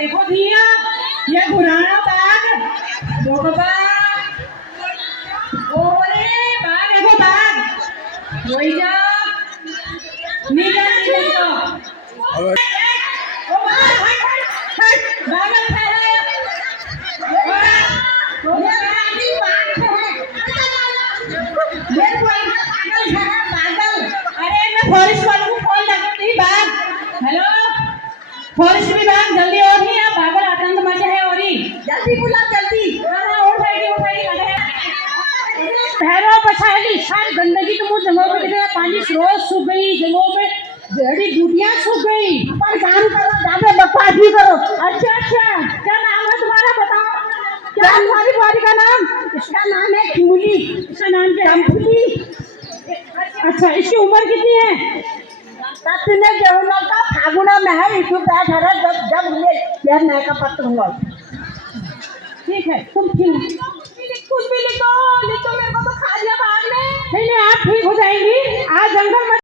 देखो धिया, ये पुराना बाग देखो बाग, ओरे बाग देखो बाग, वही जा नीचे नीचे तो ओ बाग हट बाग है तो ये आदमी बाग है ये कोई पागल है पागल। अरे मैं फॉरेस्ट वालों को फोन लगाती बाग। हेलो फॉरेस्ट विभाग जल्दी और नहीं आप पागल आतंक मचा है और ही जल्दी बुला जल्दी। हां उठाएगी लगा है भैरव बचाएगी सारी गंदगी तो मुझ जगह पे कितने पानी स्रोत सूख गई जगहों पे जड़ी बूटियां सूख गई। पर काम करो ज्यादा बकवास नहीं करो। अच्छा क्या नाम है तुम्हारा बताओ क्या तुम्हारी बुआरी का नाम? इसका नाम है खिमुली। इसका नाम क्या है? अच्छा इसकी उम्र कितनी है? तूने गेहूं का फागुना में है इस बैठ है जब ये यार मैं का पत्र हूँ। ठीक है तुम कुछ भी लिखो मेरे को तो खा लिया बाग ने। नहीं आप ठीक हो जाएंगी आज जंगल में